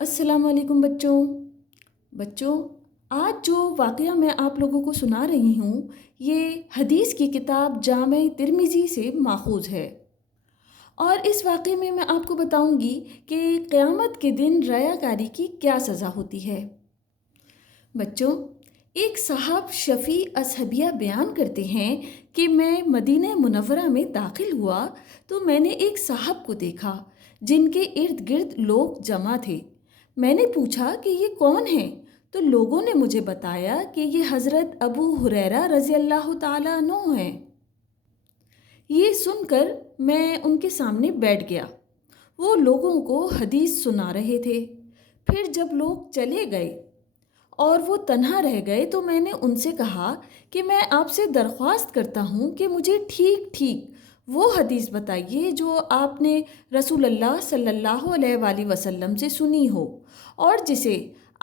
السلام علیکم بچوں آج جو واقعہ میں آپ لوگوں کو سنا رہی ہوں یہ حدیث کی کتاب جامع ترمذی سے ماخوذ ہے۔ اور اس واقعے میں آپ کو بتاؤں گی کہ قیامت کے دن ریاکاری کی کیا سزا ہوتی ہے۔ بچوں، ایک صاحب شفیع اصحابیہ بیان کرتے ہیں کہ میں مدینہ منورہ میں داخل ہوا تو میں نے ایک صاحب کو دیکھا جن کے ارد گرد لوگ جمع تھے۔ میں نے پوچھا کہ یہ کون ہیں تو لوگوں نے مجھے بتایا کہ یہ حضرت ابو ہریرہ رضی اللہ تعالیٰ عنہ ہیں۔ یہ سن کر میں ان کے سامنے بیٹھ گیا۔ وہ لوگوں کو حدیث سنا رہے تھے۔ پھر جب لوگ چلے گئے اور وہ تنہا رہ گئے تو میں نے ان سے کہا کہ میں آپ سے درخواست کرتا ہوں کہ مجھے ٹھیک ٹھیک وہ حدیث بتائیے جو آپ نے رسول اللہ صلی اللہ علیہ وآلہ وسلم سے سنی ہو اور جسے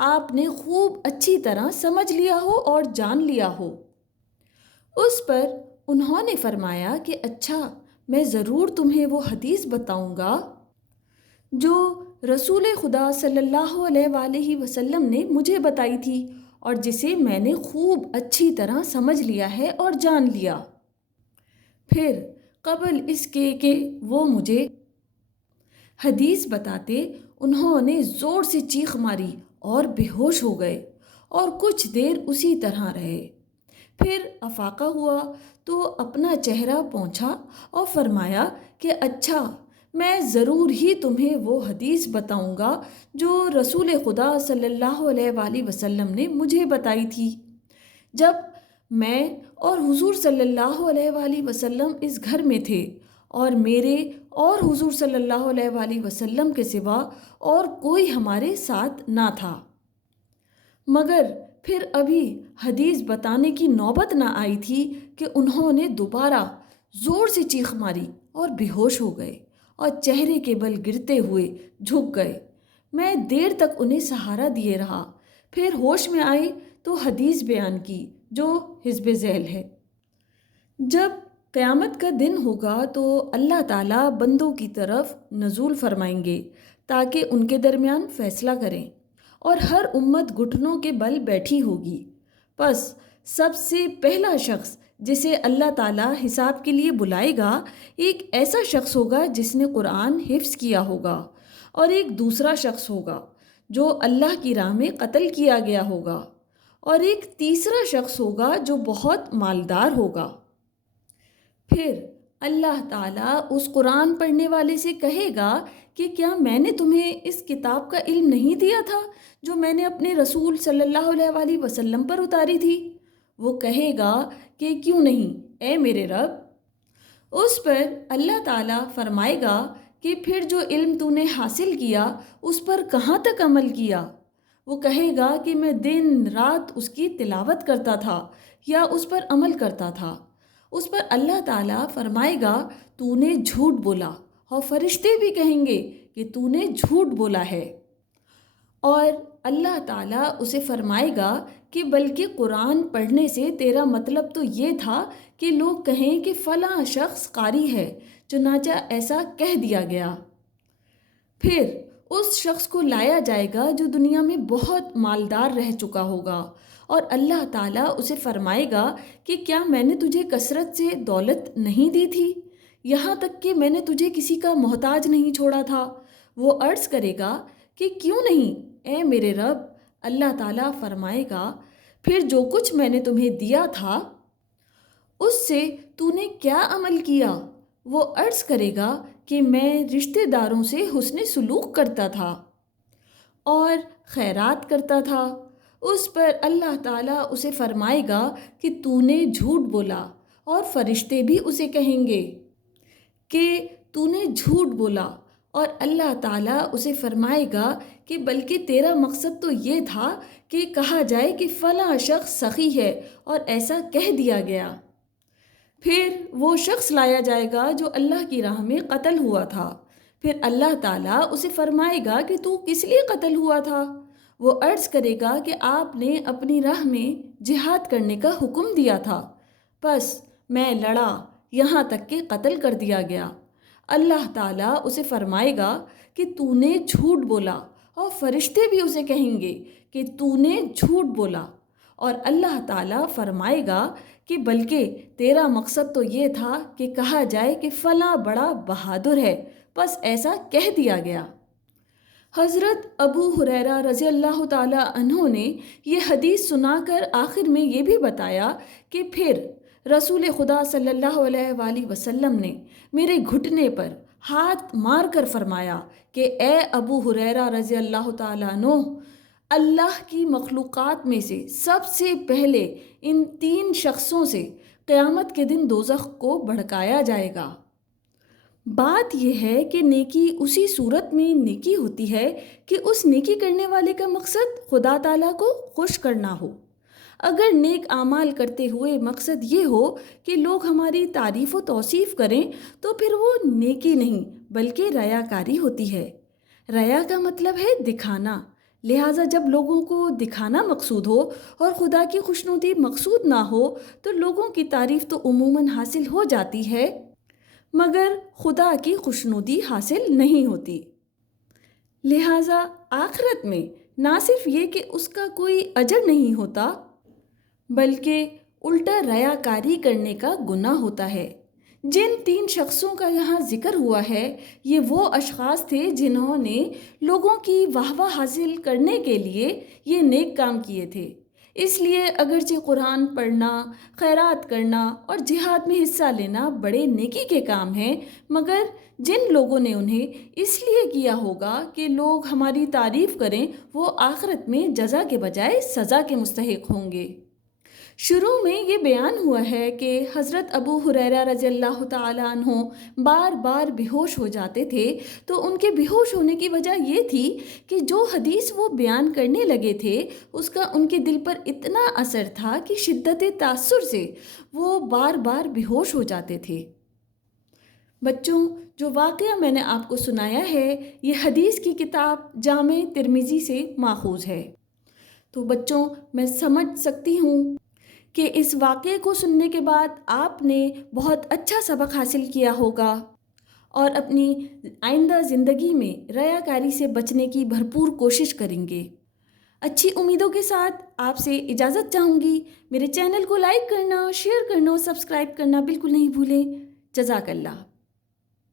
آپ نے خوب اچھی طرح سمجھ لیا ہو اور جان لیا ہو۔ اس پر انہوں نے فرمایا کہ اچھا، میں ضرور تمہیں وہ حدیث بتاؤں گا جو رسول خدا صلی اللہ علیہ وآلہ وسلم نے مجھے بتائی تھی اور جسے میں نے خوب اچھی طرح سمجھ لیا ہے اور جان لیا۔ پھر قبل اس کے کہ وہ مجھے حدیث بتاتے انہوں نے زور سے چیخ ماری اور بے ہوش ہو گئے اور کچھ دیر اسی طرح رہے۔ پھر افاقہ ہوا تو اپنا چہرہ پونچھا اور فرمایا کہ اچھا، میں ضرور ہی تمہیں وہ حدیث بتاؤں گا جو رسول خدا صلی اللہ علیہ وآلہ وسلم نے مجھے بتائی تھی جب میں اور حضور صلی اللہ علیہ وآلہ وسلم اس گھر میں تھے اور میرے اور حضور صلی اللہ علیہ وآلہ وسلم کے سوا اور کوئی ہمارے ساتھ نہ تھا، مگر پھر ابھی حدیث بتانے کی نوبت نہ آئی تھی کہ انہوں نے دوبارہ زور سے چیخ ماری اور بے ہوش ہو گئے اور چہرے کے بل گرتے ہوئے جھک گئے۔ میں دیر تک انہیں سہارا دیے رہا، پھر ہوش میں آئے تو حدیث بیان کی جو حزب ذیل ہے۔ جب قیامت کا دن ہوگا تو اللہ تعالیٰ بندوں کی طرف نزول فرمائیں گے تاکہ ان کے درمیان فیصلہ کریں، اور ہر امت گھٹنوں کے بل بیٹھی ہوگی۔ پس سب سے پہلا شخص جسے اللہ تعالیٰ حساب کے لیے بلائے گا ایک ایسا شخص ہوگا جس نے قرآن حفظ کیا ہوگا، اور ایک دوسرا شخص ہوگا جو اللہ کی راہ میں قتل کیا گیا ہوگا، اور ایک تیسرا شخص ہوگا جو بہت مالدار ہوگا۔ پھر اللہ تعالیٰ اس قرآن پڑھنے والے سے کہے گا کہ کیا میں نے تمہیں اس کتاب کا علم نہیں دیا تھا جو میں نے اپنے رسول صلی اللہ علیہ وآلہ وسلم پر اتاری تھی؟ وہ کہے گا کہ کیوں نہیں اے میرے رب۔ اس پر اللہ تعالیٰ فرمائے گا کہ پھر جو علم تو نے حاصل کیا اس پر کہاں تک عمل کیا؟ وہ کہے گا کہ میں دن رات اس کی تلاوت کرتا تھا یا اس پر عمل کرتا تھا۔ اس پر اللہ تعالیٰ فرمائے گا تو نے جھوٹ بولا، اور فرشتے بھی کہیں گے کہ تو نے جھوٹ بولا ہے۔ اور اللہ تعالیٰ اسے فرمائے گا کہ بلکہ قرآن پڑھنے سے تیرا مطلب تو یہ تھا کہ لوگ کہیں کہ فلاں شخص قاری ہے، چنانچہ ایسا کہہ دیا گیا۔ پھر اس شخص کو لایا جائے گا جو دنیا میں بہت مالدار رہ چکا ہوگا، اور اللہ تعالیٰ اسے فرمائے گا کہ کیا میں نے تجھے کثرت سے دولت نہیں دی تھی، یہاں تک کہ میں نے تجھے کسی کا محتاج نہیں چھوڑا تھا؟ وہ عرض کرے گا کہ کیوں نہیں اے میرے رب۔ اللہ تعالیٰ فرمائے گا پھر جو کچھ میں نے تمہیں دیا تھا اس سے تو نے کیا عمل کیا؟ وہ عرض کرے گا کہ میں رشتہ داروں سے حسن سلوک کرتا تھا اور خیرات کرتا تھا۔ اس پر اللہ تعالیٰ اسے فرمائے گا کہ تو نے جھوٹ بولا، اور فرشتے بھی اسے کہیں گے کہ تو نے جھوٹ بولا، اور اللہ تعالیٰ اسے فرمائے گا کہ بلکہ تیرا مقصد تو یہ تھا کہ کہا جائے کہ فلاں شخص سخی ہے اور ایسا کہہ دیا گیا۔ پھر وہ شخص لایا جائے گا جو اللہ کی راہ میں قتل ہوا تھا۔ پھر اللہ تعالیٰ اسے فرمائے گا کہ تو کس لیے قتل ہوا تھا؟ وہ عرض کرے گا کہ آپ نے اپنی راہ میں جہاد کرنے کا حکم دیا تھا، بس میں لڑا یہاں تک کہ قتل کر دیا گیا۔ اللہ تعالیٰ اسے فرمائے گا کہ تو نے جھوٹ بولا اور فرشتے بھی اسے کہیں گے کہ تو نے جھوٹ بولا، اور اللہ تعالیٰ فرمائے گا کہ بلکہ تیرا مقصد تو یہ تھا کہ کہا جائے کہ فلاں بڑا بہادر ہے، بس ایسا کہہ دیا گیا۔ حضرت ابو ہریرہ رضی اللہ تعالیٰ عنہ نے یہ حدیث سنا کر آخر میں یہ بھی بتایا کہ پھر رسول خدا صلی اللہ علیہ وآلہ وسلم نے میرے گھٹنے پر ہاتھ مار کر فرمایا کہ اے ابو ہریرہ رضی اللہ تعالیٰ عنہ، اللہ کی مخلوقات میں سے سب سے پہلے ان 3 شخصوں سے قیامت کے دن دوزخ کو بھڑکایا جائے گا۔ بات یہ ہے کہ نیکی اسی صورت میں نیکی ہوتی ہے کہ اس نیکی کرنے والے کا مقصد خدا تعالیٰ کو خوش کرنا ہو۔ اگر نیک اعمال کرتے ہوئے مقصد یہ ہو کہ لوگ ہماری تعریف و توصیف کریں تو پھر وہ نیکی نہیں بلکہ ریاکاری ہوتی ہے۔ ریا کا مطلب ہے دکھانا، لہٰذا جب لوگوں کو دکھانا مقصود ہو اور خدا کی خوشنودی مقصود نہ ہو تو لوگوں کی تعریف تو عموماً حاصل ہو جاتی ہے مگر خدا کی خوشنودی حاصل نہیں ہوتی۔ لہٰذا آخرت میں نہ صرف یہ کہ اس کا کوئی اجر نہیں ہوتا بلکہ الٹا ریاکاری کرنے کا گناہ ہوتا ہے۔ جن 3 شخصوں کا یہاں ذکر ہوا ہے یہ وہ اشخاص تھے جنہوں نے لوگوں کی واہ واہ حاصل کرنے کے لیے یہ نیک کام کیے تھے۔ اس لیے اگرچہ قرآن پڑھنا، خیرات کرنا اور جہاد میں حصہ لینا بڑے نیکی کے کام ہیں مگر جن لوگوں نے انہیں اس لیے کیا ہوگا کہ لوگ ہماری تعریف کریں وہ آخرت میں جزا کے بجائے سزا کے مستحق ہوں گے۔ شروع میں یہ بیان ہوا ہے کہ حضرت ابو ہریرہ رضی اللہ تعالیٰ عنہ بار بار بے ہوش ہو جاتے تھے، تو ان کے بے ہوش ہونے کی وجہ یہ تھی کہ جو حدیث وہ بیان کرنے لگے تھے اس کا ان کے دل پر اتنا اثر تھا کہ شدت تاثر سے وہ بار بار بے ہوش ہو جاتے تھے۔ بچوں، جو واقعہ میں نے آپ کو سنایا ہے یہ حدیث کی کتاب جامع ترمذی سے ماخوذ ہے۔ تو بچوں، میں سمجھ سکتی ہوں کہ اس واقعے کو سننے کے بعد آپ نے بہت اچھا سبق حاصل کیا ہوگا اور اپنی آئندہ زندگی میں ریاکاری سے بچنے کی بھرپور کوشش کریں گے۔ اچھی امیدوں کے ساتھ آپ سے اجازت چاہوں گی۔ میرے چینل کو لائک کرنا، شیئر کرنا اور سبسکرائب کرنا بالکل نہیں بھولیں۔ جزاک اللہ۔